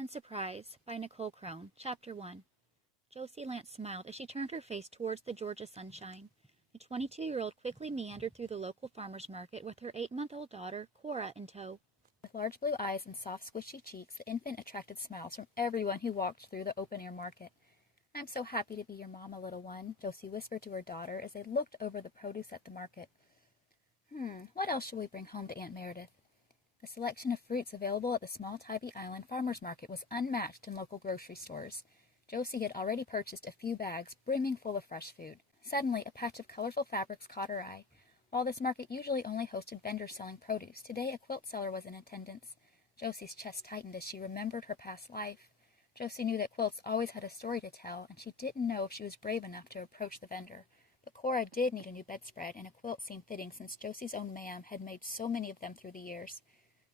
Island Surprise by Nicole Crone, Chapter 1. Josie Lance smiled as she turned her face towards the Georgia sunshine. The 22-year-old quickly meandered through the local farmer's market with her 8-month-old daughter, Cora, in tow. With large blue eyes and soft, squishy cheeks, the infant attracted smiles from everyone who walked through the open-air market. "I'm so happy to be your mama, little one," Josie whispered to her daughter as they looked over the produce at the market. What else shall we bring home to Aunt Meredith?" The selection of fruits available at the small Tybee Island farmer's market was unmatched in local grocery stores. Josie had already purchased a few bags brimming full of fresh food. Suddenly, a patch of colorful fabrics caught her eye. While this market usually only hosted vendors selling produce, today a quilt seller was in attendance. Josie's chest tightened as she remembered her past life. Josie knew that quilts always had a story to tell, and she didn't know if she was brave enough to approach the vendor. But Cora did need a new bedspread, and a quilt seemed fitting since Josie's own ma'am had made so many of them through the years.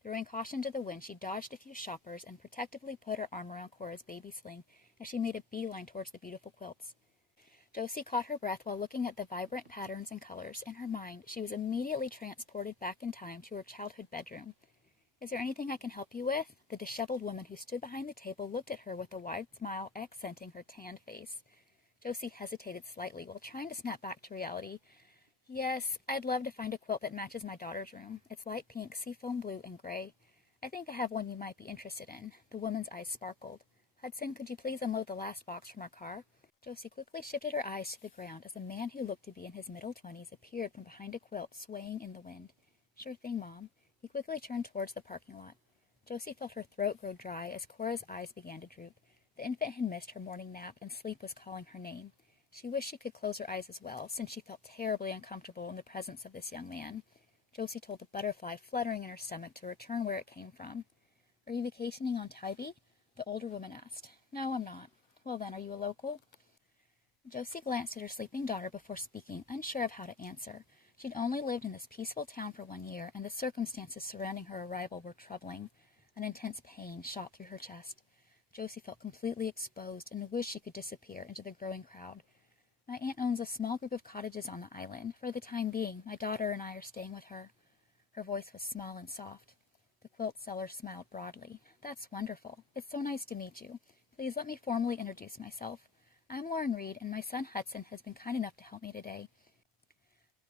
Throwing caution to the wind, she dodged a few shoppers and protectively put her arm around Cora's baby sling as she made a beeline towards the beautiful quilts. Josie caught her breath while looking at the vibrant patterns and colors. In her mind, she was immediately transported back in time to her childhood bedroom. "Is there anything I can help you with?" The disheveled woman who stood behind the table looked at her with a wide smile accenting her tanned face. Josie hesitated slightly while trying to snap back to reality. "Yes, I'd love to find a quilt that matches my daughter's room. It's light pink, seafoam blue, and gray. I think I have one you might be interested in." The woman's eyes sparkled. "Hudson, could you please unload the last box from our car?" Josie quickly shifted her eyes to the ground as a man who looked to be in his middle 20s appeared from behind a quilt swaying in the wind. "Sure thing, Mom." He quickly turned towards the parking lot. Josie felt her throat grow dry as Cora's eyes began to droop. The infant had missed her morning nap and sleep was calling her name. She wished she could close her eyes as well, since she felt terribly uncomfortable in the presence of this young man. Josie told the butterfly fluttering in her stomach to return where it came from. "Are you vacationing on Tybee?" the older woman asked. "No, I'm not." "Well then, are you a local?" Josie glanced at her sleeping daughter before speaking, unsure of how to answer. She'd only lived in this peaceful town for 1 year, and the circumstances surrounding her arrival were troubling. An intense pain shot through her chest. Josie felt completely exposed and wished she could disappear into the growing crowd. "My aunt owns a small group of cottages on the island. For the time being, my daughter and I are staying with her." Her voice was small and soft. The quilt seller smiled broadly. "That's wonderful. It's so nice to meet you. Please let me formally introduce myself. I'm Lauren Reed, and my son Hudson has been kind enough to help me today.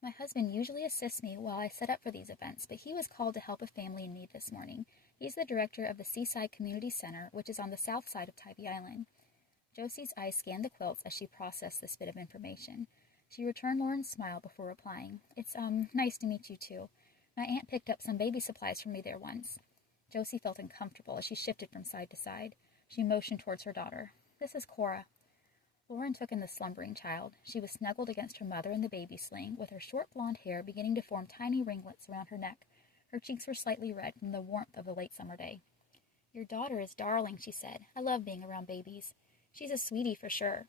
My husband usually assists me while I set up for these events, but he was called to help a family in need this morning. He's the director of the Seaside Community Center, which is on the south side of Tybee Island." Josie's eyes scanned the quilts as she processed this bit of information. She returned Lauren's smile before replying. "It's, nice to meet you too. My aunt picked up some baby supplies for me there once." Josie felt uncomfortable as she shifted from side to side. She motioned towards her daughter. "This is Cora." Lauren took in the slumbering child. She was snuggled against her mother in the baby sling, with her short blonde hair beginning to form tiny ringlets around her neck. Her cheeks were slightly red from the warmth of the late summer day. "Your daughter is darling," she said. "I love being around babies. She's a sweetie for sure."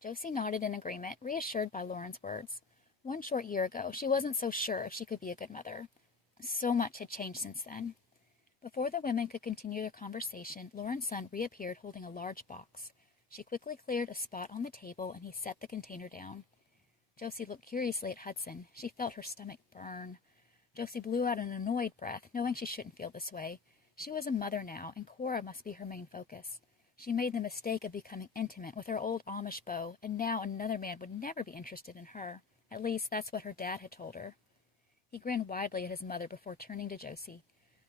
Josie nodded in agreement, reassured by Lauren's words. 1 short year ago, she wasn't so sure if she could be a good mother. So much had changed since then. Before the women could continue their conversation, Lauren's son reappeared holding a large box. She quickly cleared a spot on the table, and he set the container down. Josie looked curiously at Hudson. She felt her stomach burn. Josie blew out an annoyed breath, knowing she shouldn't feel this way. She was a mother now, and Cora must be her main focus. She made the mistake of becoming intimate with her old Amish beau, and now another man would never be interested in her. At least, that's what her dad had told her. He grinned widely at his mother before turning to Josie.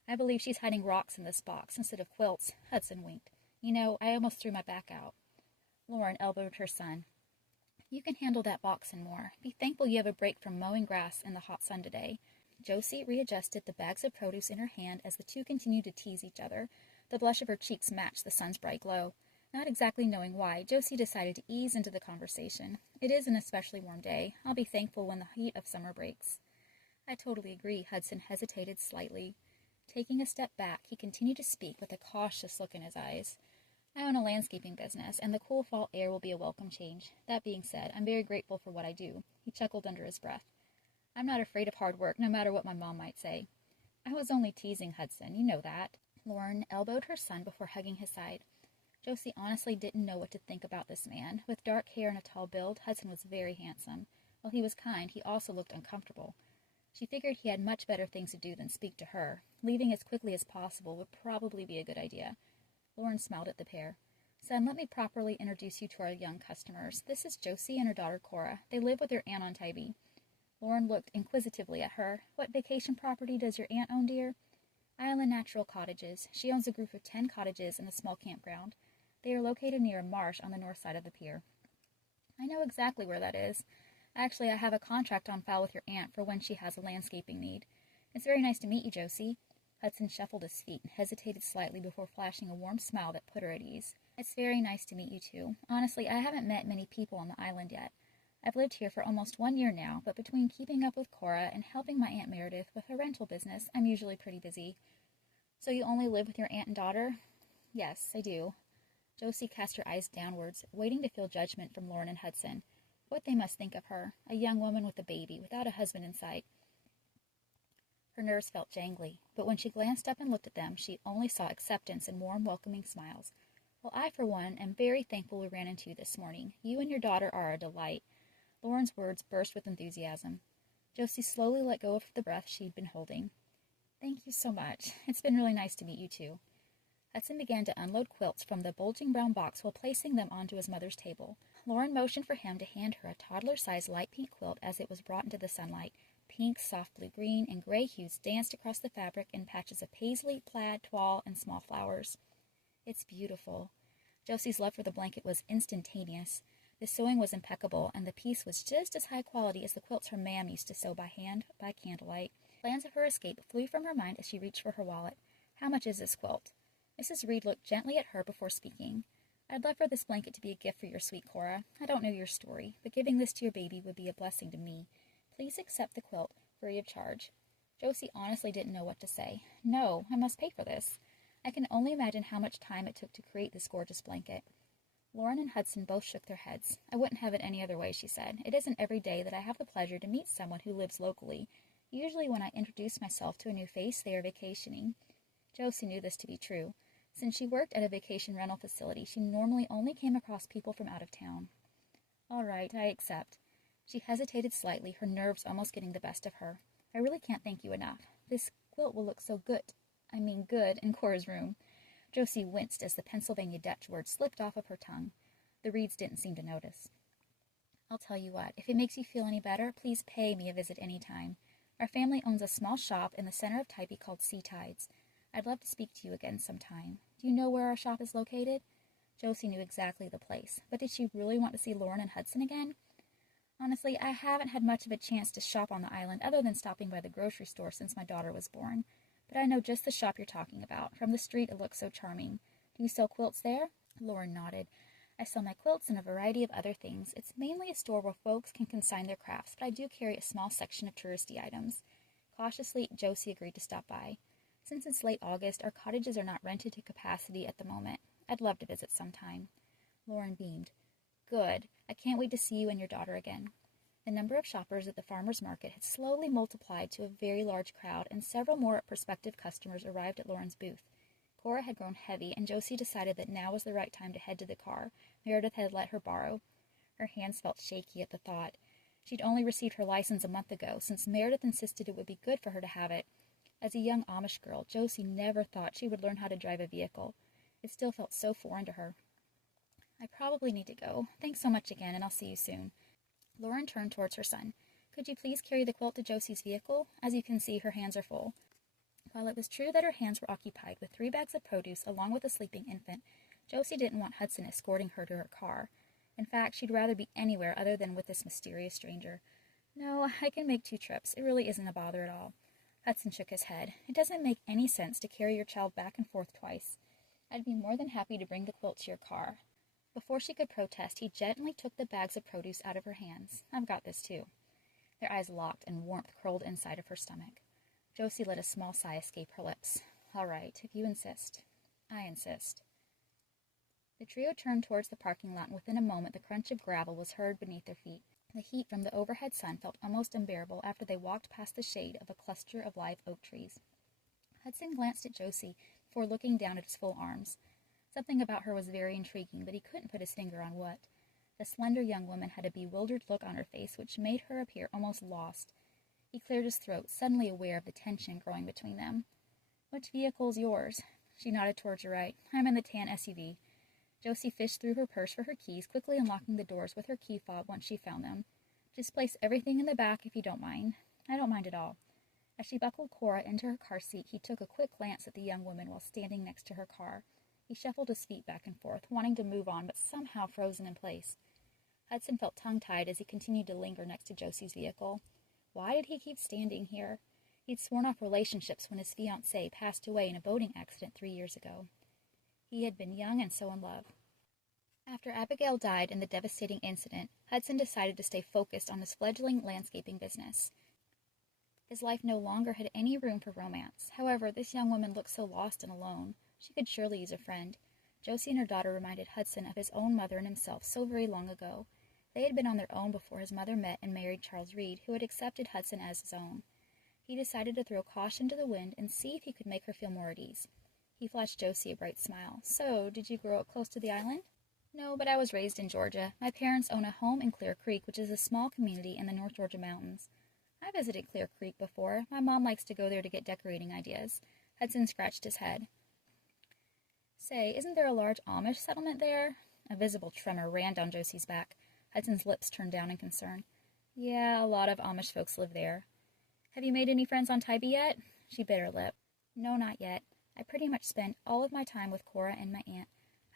"I believe she's hiding rocks in this box instead of quilts," Hudson winked. "You know, I almost threw my back out." Lauren elbowed her son. "You can handle that box and more. Be thankful you have a break from mowing grass in the hot sun today." Josie readjusted the bags of produce in her hand as the two continued to tease each other. The blush of her cheeks matched the sun's bright glow. Not exactly knowing why, Josie decided to ease into the conversation. "It is an especially warm day. I'll be thankful when the heat of summer breaks." "I totally agree." Hudson hesitated slightly. Taking a step back, he continued to speak with a cautious look in his eyes. "I own a landscaping business, and the cool fall air will be a welcome change. That being said, I'm very grateful for what I do." He chuckled under his breath. "I'm not afraid of hard work, no matter what my mom might say." "I was only teasing, Hudson. You know that." Lauren elbowed her son before hugging his side. Josie honestly didn't know what to think about this man. With dark hair and a tall build, Hudson was very handsome. While he was kind, he also looked uncomfortable. She figured he had much better things to do than speak to her. Leaving as quickly as possible would probably be a good idea. Lauren smiled at the pair. Son, let me properly introduce you to our young customers. This is Josie and her daughter Cora. They live with their aunt on Tybee. Lauren looked inquisitively at her. What vacation property does your aunt own, dear? Island Natural Cottages. She owns a group of 10 cottages and a small campground. They are located near a marsh on the north side of the pier. I know exactly where that is. Actually, I have a contract on file with your aunt for when she has a landscaping need. It's very nice to meet you, Josie. Hudson shuffled his feet and hesitated slightly before flashing a warm smile that put her at ease. It's very nice to meet you, too. Honestly, I haven't met many people on the island yet. I've lived here for almost 1 year now, but between keeping up with Cora and helping my Aunt Meredith with her rental business, I'm usually pretty busy. So you only live with your aunt and daughter? Yes, I do. Josie cast her eyes downwards, waiting to feel judgment from Lauren and Hudson. What they must think of her, a young woman with a baby, without a husband in sight. Her nerves felt jangly, but when she glanced up and looked at them, she only saw acceptance and warm, welcoming smiles. Well, I, for one, am very thankful we ran into you this morning. You and your daughter are a delight. Lauren's words burst with enthusiasm. Josie slowly let go of the breath she'd been holding. Thank you so much. It's been really nice to meet you, too. Hudson began to unload quilts from the bulging brown box while placing them onto his mother's table. Lauren motioned for him to hand her a toddler-sized light pink quilt as it was brought into the sunlight. Pink, soft blue-green, and gray hues danced across the fabric in patches of paisley, plaid, toile, and small flowers. It's beautiful. Josie's love for the blanket was instantaneous. The sewing was impeccable, and the piece was just as high quality as the quilts her ma'am used to sew by hand by candlelight. Plans of her escape flew from her mind as she reached for her wallet. How much is this quilt? Mrs. Reed looked gently at her before speaking. I'd love for this blanket to be a gift for your sweet Cora. I don't know your story, but giving this to your baby would be a blessing to me. Please accept the quilt, free of charge. Josie honestly didn't know what to say. No, I must pay for this. I can only imagine how much time it took to create this gorgeous blanket. Lauren and Hudson both shook their heads. I wouldn't have it any other way, she said. It isn't every day that I have the pleasure to meet someone who lives locally. Usually when I introduce myself to a new face, they are vacationing. Josie knew this to be true. Since she worked at a vacation rental facility, she normally only came across people from out of town. All right, I accept. She hesitated slightly, her nerves almost getting the best of her. I really can't thank you enough. This quilt will look so good in Cora's room. Josie winced as the Pennsylvania Dutch word slipped off of her tongue. The Reeds didn't seem to notice. I'll tell you what, if it makes you feel any better, please pay me a visit any time. Our family owns a small shop in the center of Tybee called Sea Tides. I'd love to speak to you again sometime. Do you know where our shop is located? Josie knew exactly the place, but did she really want to see Lauren and Hudson again? Honestly, I haven't had much of a chance to shop on the island other than stopping by the grocery store since my daughter was born. But I know just the shop you're talking about. From the street, it looks so charming. Do you sell quilts there? Lauren nodded. I sell my quilts and a variety of other things. It's mainly a store where folks can consign their crafts, but I do carry a small section of touristy items. Cautiously, Josie agreed to stop by. Since it's late August, our cottages are not rented to capacity at the moment. I'd love to visit sometime. Lauren beamed. Good. I can't wait to see you and your daughter again. The number of shoppers at the farmer's market had slowly multiplied to a very large crowd, and several more prospective customers arrived at Lauren's booth. Cora had grown heavy, and Josie decided that now was the right time to head to the car Meredith had let her borrow. Her hands felt shaky at the thought. She'd only received her license a month ago, since Meredith insisted it would be good for her to have it. As a young Amish girl, Josie never thought she would learn how to drive a vehicle. It still felt so foreign to her. I probably need to go. Thanks so much again, and I'll see you soon. Lauren turned towards her son. Could you please carry the quilt to Josie's vehicle? As you can see, her hands are full. While it was true that her hands were occupied with 3 bags of produce along with a sleeping infant, Josie didn't want Hudson escorting her to her car. In fact, she'd rather be anywhere other than with this mysterious stranger. No, I can make 2 trips. It really isn't a bother at all. Hudson shook his head. It doesn't make any sense to carry your child back and forth twice. I'd be more than happy to bring the quilt to your car. Before she could protest, he gently took the bags of produce out of her hands. I've got this, too. Their eyes locked and warmth curled inside of her stomach. Josie let a small sigh escape her lips. All right, if you insist. I insist. The trio turned towards the parking lot, and within a moment the crunch of gravel was heard beneath their feet. The heat from the overhead sun felt almost unbearable after they walked past the shade of a cluster of live oak trees. Hudson glanced at Josie before looking down at his full arms. Something about her was very intriguing, but he couldn't put his finger on what. The slender young woman had a bewildered look on her face which made her appear almost lost. He cleared his throat, suddenly aware of the tension growing between them. Which vehicle's yours? She nodded towards her right. I'm in the tan SUV. Josie fished through her purse for her keys, quickly unlocking the doors with her key fob once she found them. Just place everything in the back if you don't mind. I don't mind at all. As she buckled Cora into her car seat, he took a quick glance at the young woman while standing next to her car. He shuffled his feet back and forth, wanting to move on, but somehow frozen in place. Hudson felt tongue-tied as he continued to linger next to Josie's vehicle. Why did he keep standing here? He'd sworn off relationships when his fiancée passed away in a boating accident 3 years ago. He had been young and so in love. After Abigail died in the devastating incident, Hudson decided to stay focused on his fledgling landscaping business. His life no longer had any room for romance. However, this young woman looked so lost and alone. She could surely use a friend. Josie and her daughter reminded Hudson of his own mother and himself so very long ago. They had been on their own before his mother met and married Charles Reed, who had accepted Hudson as his own. He decided to throw caution to the wind and see if he could make her feel more at ease. He flashed Josie a bright smile. So, did you grow up close to the island? No, but I was raised in Georgia. My parents own a home in Clear Creek, which is a small community in the North Georgia mountains. I visited Clear Creek before. My mom likes to go there to get decorating ideas. Hudson scratched his head. Say, isn't there a large Amish settlement there? A visible tremor ran down Josie's back. Hudson's lips turned down in concern. Yeah, a lot of Amish folks live there. Have you made any friends on Tybee yet? She bit her lip. No, not yet. I pretty much spent all of my time with Cora and my aunt.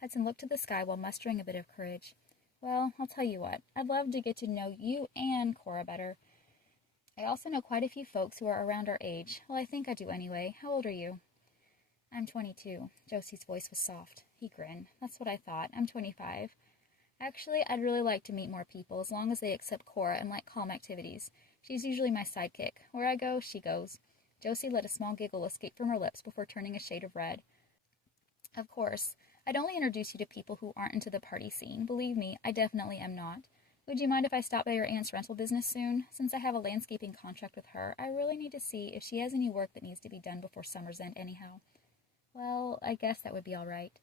Hudson looked to the sky while mustering a bit of courage. Well, I'll tell you what. I'd love to get to know you and Cora better. I also know quite a few folks who are around our age. Well, I think I do anyway. How old are you? I'm 22. Josie's voice was soft. He grinned. That's what I thought. I'm 25. Actually, I'd really like to meet more people, as long as they accept Cora and like calm activities. She's usually my sidekick. Where I go, she goes. Josie let a small giggle escape from her lips before turning a shade of red. Of course, I'd only introduce you to people who aren't into the party scene. Believe me, I definitely am not. Would you mind if I stop by your aunt's rental business soon? Since I have a landscaping contract with her, I really need to see if she has any work that needs to be done before summer's end anyhow. Well, I guess that would be all right.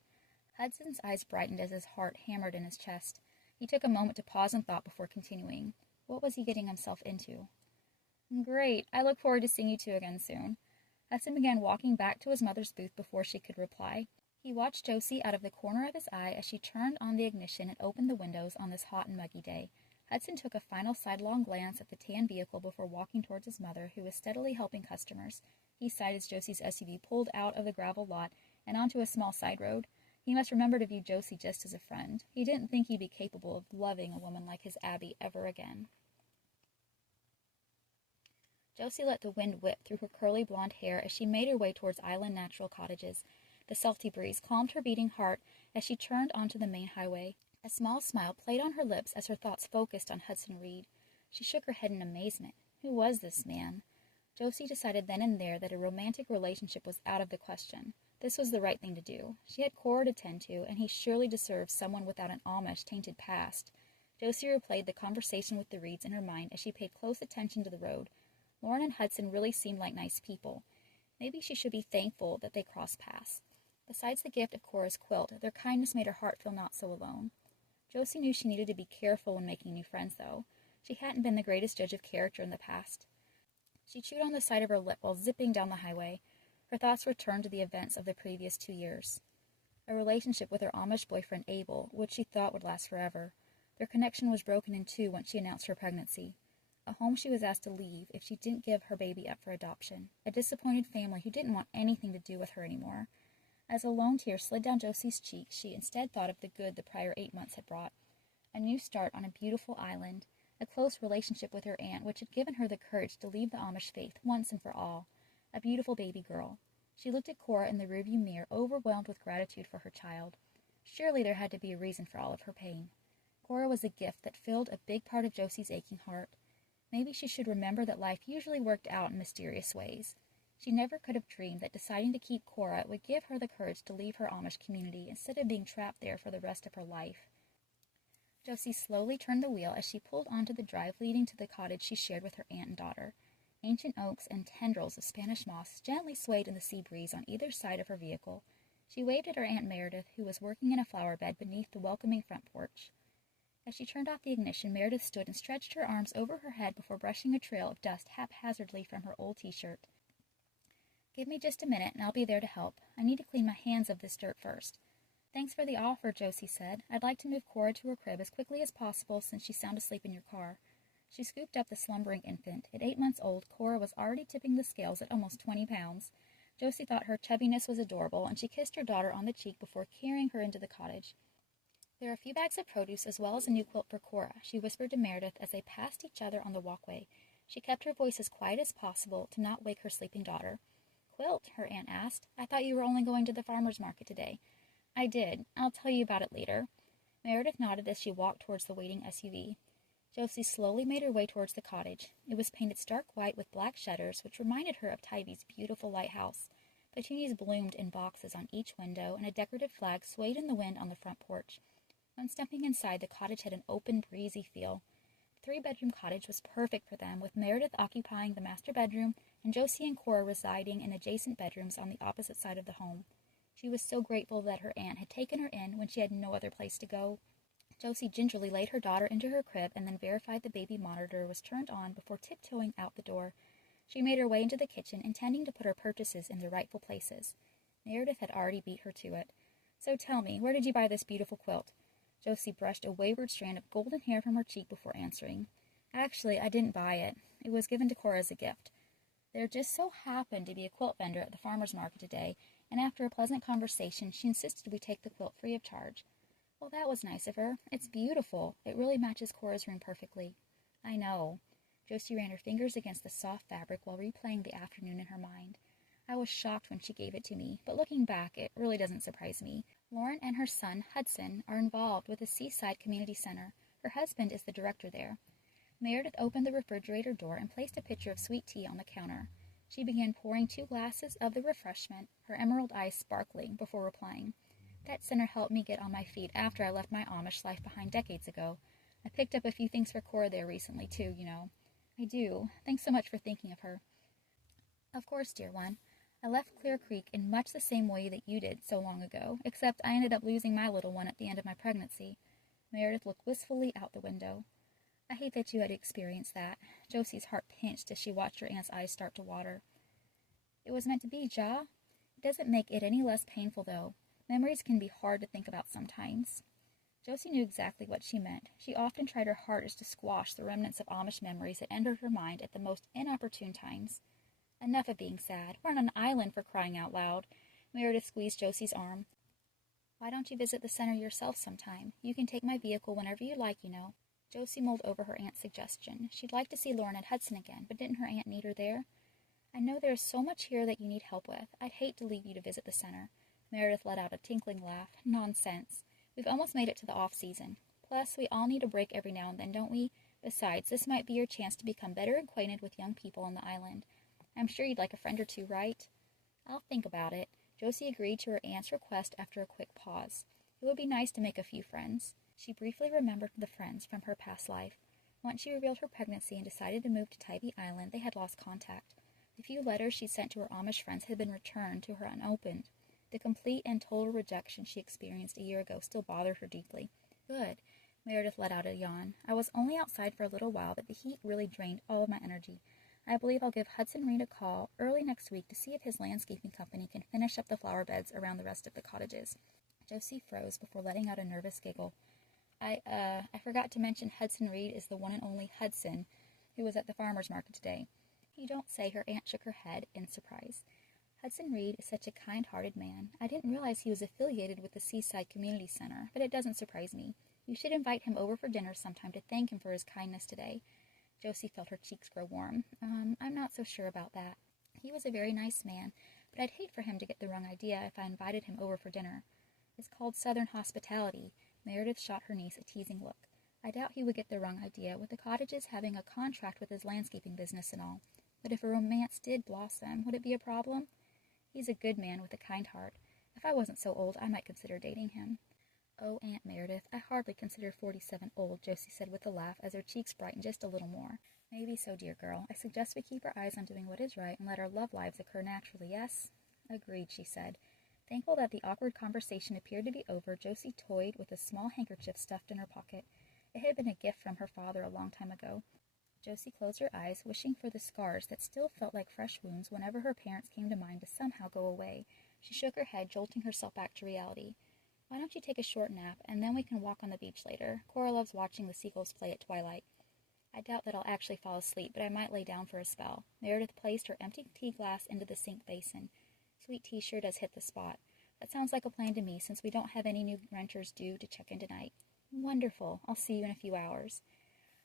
Hudson's eyes brightened as his heart hammered in his chest. He took a moment to pause in thought before continuing. What was he getting himself into? Great. I look forward to seeing you two again soon. Hudson began walking back to his mother's booth before she could reply. He watched Josie out of the corner of his eye as she turned on the ignition and opened the windows on this hot and muggy day. Hudson took a final sidelong glance at the tan vehicle before walking towards his mother, who was steadily helping customers. He sighed as Josie's SUV pulled out of the gravel lot and onto a small side road. He must remember to view Josie just as a friend. He didn't think he'd be capable of loving a woman like his Abby ever again. Josie let the wind whip through her curly blonde hair as she made her way towards Island Natural Cottages. The salty breeze calmed her beating heart as she turned onto the main highway. A small smile played on her lips as her thoughts focused on Hudson Reed. She shook her head in amazement. Who was this man? Josie decided then and there that a romantic relationship was out of the question. This was the right thing to do. She had Cora to tend to, and he surely deserved someone without an Amish-tainted past. Josie replayed the conversation with the Reeds in her mind as she paid close attention to the road. Lauren and Hudson really seemed like nice people. Maybe she should be thankful that they crossed paths. Besides the gift of Cora's quilt, their kindness made her heart feel not so alone. Josie knew she needed to be careful when making new friends, though. She hadn't been the greatest judge of character in the past. She chewed on the side of her lip while zipping down the highway. Her thoughts returned to the events of the previous 2 years. A relationship with her Amish boyfriend Abel, which she thought would last forever. Their connection was broken in two once she announced her pregnancy. A home she was asked to leave if she didn't give her baby up for adoption. A disappointed family who didn't want anything to do with her anymore. As a lone tear slid down Josie's cheek, she instead thought of the good the prior 8 months had brought. A new start on a beautiful island, a close relationship with her aunt which had given her the courage to leave the Amish faith once and for all, a beautiful baby girl. She looked at Cora in the rearview mirror, overwhelmed with gratitude for her child. Surely there had to be a reason for all of her pain. Cora was a gift that filled a big part of Josie's aching heart. Maybe she should remember that life usually worked out in mysterious ways. She never could have dreamed that deciding to keep Cora would give her the courage to leave her Amish community instead of being trapped there for the rest of her life. Josie slowly turned the wheel as she pulled onto the drive leading to the cottage she shared with her aunt and daughter. Ancient oaks and tendrils of Spanish moss gently swayed in the sea breeze on either side of her vehicle. She waved at her Aunt Meredith, who was working in a flower bed beneath the welcoming front porch. As she turned off the ignition, Meredith stood and stretched her arms over her head before brushing a trail of dust haphazardly from her old t-shirt. Give me just a minute and I'll be there to help. I need to clean my hands of this dirt first. Thanks for the offer, Josie said. I'd like to move Cora to her crib as quickly as possible since she's sound asleep in your car. She scooped up the slumbering infant. At 8 months old, Cora was already tipping the scales at almost 20 pounds. Josie thought her chubbiness was adorable, and she kissed her daughter on the cheek before carrying her into the cottage. There are a few bags of produce as well as a new quilt for Cora, she whispered to Meredith as they passed each other on the walkway. She kept her voice as quiet as possible to not wake her sleeping daughter. Quilt? Her aunt asked. I thought you were only going to the farmer's market today. I did. I'll tell you about it later. Meredith nodded as she walked towards the waiting SUV. Josie slowly made her way towards the cottage. It was painted stark white with black shutters, which reminded her of Tyvee's beautiful lighthouse. Petunias bloomed in boxes on each window, and a decorative flag swayed in the wind on the front porch. When stepping inside, the cottage had an open, breezy feel. The 3-bedroom cottage was perfect for them, with Meredith occupying the master bedroom and Josie and Cora residing in adjacent bedrooms on the opposite side of the home. She was so grateful that her aunt had taken her in when she had no other place to go. Josie gingerly laid her daughter into her crib and then verified the baby monitor was turned on before tiptoeing out the door. She made her way into the kitchen, intending to put her purchases in their rightful places. Meredith had already beat her to it. So tell me, where did you buy this beautiful quilt? Josie brushed a wayward strand of golden hair from her cheek before answering. Actually, I didn't buy it. It was given to Cora as a gift. There just so happened to be a quilt vendor at the farmer's market today, and after a pleasant conversation, she insisted we take the quilt free of charge. Well, that was nice of her. It's beautiful. It really matches Cora's room perfectly. I know. Josie ran her fingers against the soft fabric while replaying the afternoon in her mind. I was shocked when she gave it to me, but looking back, it really doesn't surprise me. Lauren and her son, Hudson, are involved with the Seaside Community Center. Her husband is the director there. Meredith opened the refrigerator door and placed a pitcher of sweet tea on the counter. She began pouring 2 glasses of the refreshment, her emerald eyes sparkling, before replying. That center helped me get on my feet after I left my Amish life behind decades ago. I picked up a few things for Cora there recently, too, you know. I do. Thanks so much for thinking of her. Of course, dear one. I left Clear Creek in much the same way that you did so long ago, except I ended up losing my little one at the end of my pregnancy. Meredith looked wistfully out the window. I hate that you had to experience that. Josie's heart pinched as she watched her aunt's eyes start to water. It was meant to be, Ja. It doesn't make it any less painful, though. Memories can be hard to think about sometimes. Josie knew exactly what she meant. She often tried her hardest to squash the remnants of Amish memories that entered her mind at the most inopportune times. Enough of being sad. We're on an island, for crying out loud. Meredith squeezed Josie's arm. Why don't you visit the center yourself sometime? You can take my vehicle whenever you like, you know. Josie mulled over her aunt's suggestion. She'd like to see Lauren and Hudson again, but didn't her aunt need her there? I know there is so much here that you need help with. I'd hate to leave you to visit the center. Meredith let out a tinkling laugh. Nonsense. We've almost made it to the off-season. Plus, we all need a break every now and then, don't we? Besides, this might be your chance to become better acquainted with young people on the island. I'm sure you'd like a friend or two, right? I'll think about it. Josie agreed to her aunt's request after a quick pause. It would be nice to make a few friends. She briefly remembered the friends from her past life. Once she revealed her pregnancy and decided to move to Tybee Island, they had lost contact. The few letters she'd sent to her Amish friends had been returned to her unopened. The complete and total rejection she experienced a year ago still bothered her deeply. Good. Meredith let out a yawn. I was only outside for a little while, but the heat really drained all of my energy. I believe I'll give Hudson Reed a call early next week to see if his landscaping company can finish up the flower beds around the rest of the cottages. Josie froze before letting out a nervous giggle. I forgot to mention Hudson Reed is the one and only Hudson who was at the farmer's market today. You don't say, her aunt shook her head in surprise. Hudson Reed is such a kind-hearted man. I didn't realize he was affiliated with the Seaside Community Center, but it doesn't surprise me. You should invite him over for dinner sometime to thank him for his kindness today. Josie felt her cheeks grow warm. I'm not so sure about that. He was a very nice man, but I'd hate for him to get the wrong idea if I invited him over for dinner. It's called Southern hospitality. Meredith shot her niece a teasing look. I doubt he would get the wrong idea, with the cottages having a contract with his landscaping business and all. But if a romance did blossom, would it be a problem? He's a good man with a kind heart. If I wasn't so old, I might consider dating him. Oh, Aunt Meredith, I hardly consider 47 old, Josie said with a laugh as her cheeks brightened just a little more. Maybe so, dear girl. I suggest we keep our eyes on doing what is right and let our love lives occur naturally, yes? Agreed, she said. Thankful that the awkward conversation appeared to be over, Josie toyed with a small handkerchief stuffed in her pocket. It had been a gift from her father a long time ago. Josie closed her eyes, wishing for the scars that still felt like fresh wounds whenever her parents came to mind to somehow go away. She shook her head, jolting herself back to reality. Why don't you take a short nap, and then we can walk on the beach later? Cora loves watching the seagulls play at twilight. I doubt that I'll actually fall asleep, but I might lay down for a spell. Meredith placed her empty tea glass into the sink basin. Sweet tea sure does hit the spot. That sounds like a plan to me, since we don't have any new renters due to check in tonight. Wonderful. I'll see you in a few hours.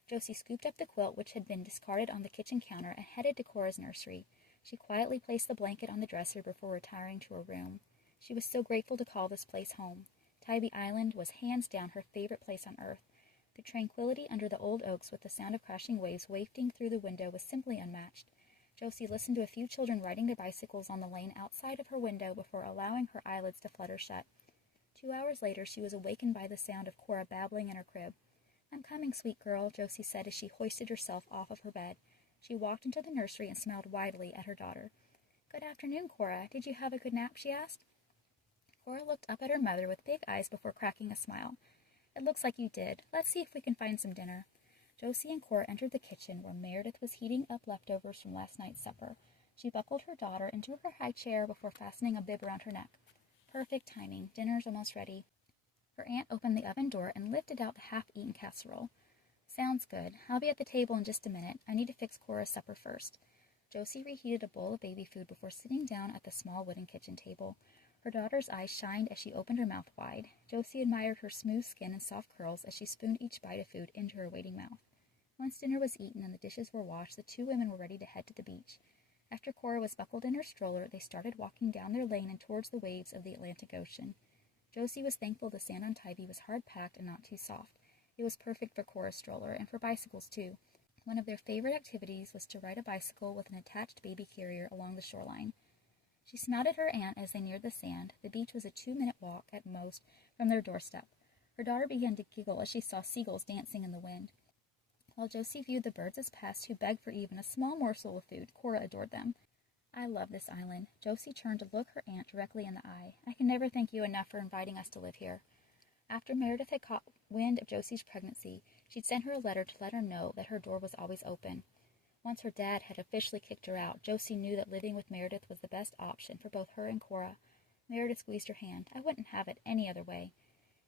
Josie scooped up the quilt which had been discarded on the kitchen counter and headed to Cora's nursery. She quietly placed the blanket on the dresser before retiring to her room. She was so grateful to call this place home. Tybee Island was hands down her favorite place on earth. The tranquility under the old oaks with the sound of crashing waves wafting through the window was simply unmatched. Josie listened to a few children riding their bicycles on the lane outside of her window before allowing her eyelids to flutter shut. 2 hours later, she was awakened by the sound of Cora babbling in her crib. "I'm coming, sweet girl," Josie said as she hoisted herself off of her bed. She walked into the nursery and smiled widely at her daughter. "Good afternoon, Cora. Did you have a good nap?" she asked. Cora looked up at her mother with big eyes before cracking a smile. "It looks like you did. Let's see if we can find some dinner." Josie and Cora entered the kitchen where Meredith was heating up leftovers from last night's supper. She buckled her daughter into her high chair before fastening a bib around her neck. Perfect timing. Dinner's almost ready. Her aunt opened the oven door and lifted out the half-eaten casserole. "Sounds good. I'll be at the table in just a minute. I need to fix Cora's supper first." Josie reheated a bowl of baby food before sitting down at the small wooden kitchen table. Her daughter's eyes shined as she opened her mouth wide. Josie admired her smooth skin and soft curls as she spooned each bite of food into her waiting mouth. Once dinner was eaten and the dishes were washed, the two women were ready to head to the beach. After Cora was buckled in her stroller, they started walking down their lane and towards the waves of the Atlantic Ocean. Josie was thankful the sand on Tybee was hard-packed and not too soft. It was perfect for Cora's stroller, and for bicycles, too. One of their favorite activities was to ride a bicycle with an attached baby carrier along the shoreline. She smiled at her aunt as they neared the sand. The beach was a 2-minute walk, at most, from their doorstep. Her daughter began to giggle as she saw seagulls dancing in the wind. While Josie viewed the birds as pests who begged for even a small morsel of food, Cora adored them. "I love this island." Josie turned to look her aunt directly in the eye. "I can never thank you enough for inviting us to live here." After Meredith had caught wind of Josie's pregnancy, she'd sent her a letter to let her know that her door was always open. Once her dad had officially kicked her out, Josie knew that living with Meredith was the best option for both her and Cora. Meredith squeezed her hand. "I wouldn't have it any other way."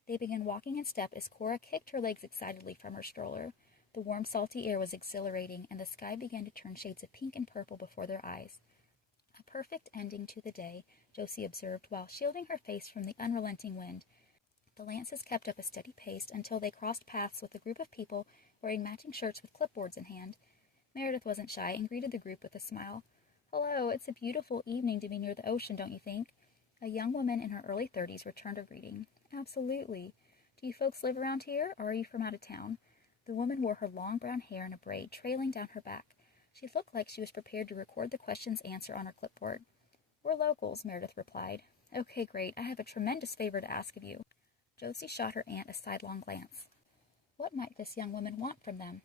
They began walking in step as Cora kicked her legs excitedly from her stroller. The warm, salty air was exhilarating, and the sky began to turn shades of pink and purple before their eyes. "A perfect ending to the day," Josie observed, while shielding her face from the unrelenting wind. The Lances kept up a steady pace until they crossed paths with a group of people wearing matching shirts with clipboards in hand. Meredith wasn't shy and greeted the group with a smile. "Hello, it's a beautiful evening to be near the ocean, don't you think?" A young woman in her early 30s returned her greeting. "Absolutely. Do you folks live around here, or are you from out of town?" The woman wore her long brown hair in a braid trailing down her back. She looked like she was prepared to record the question's answer on her clipboard. "We're locals," Meredith replied. "Okay, great. I have a tremendous favor to ask of you." Josie shot her aunt a sidelong glance. What might this young woman want from them?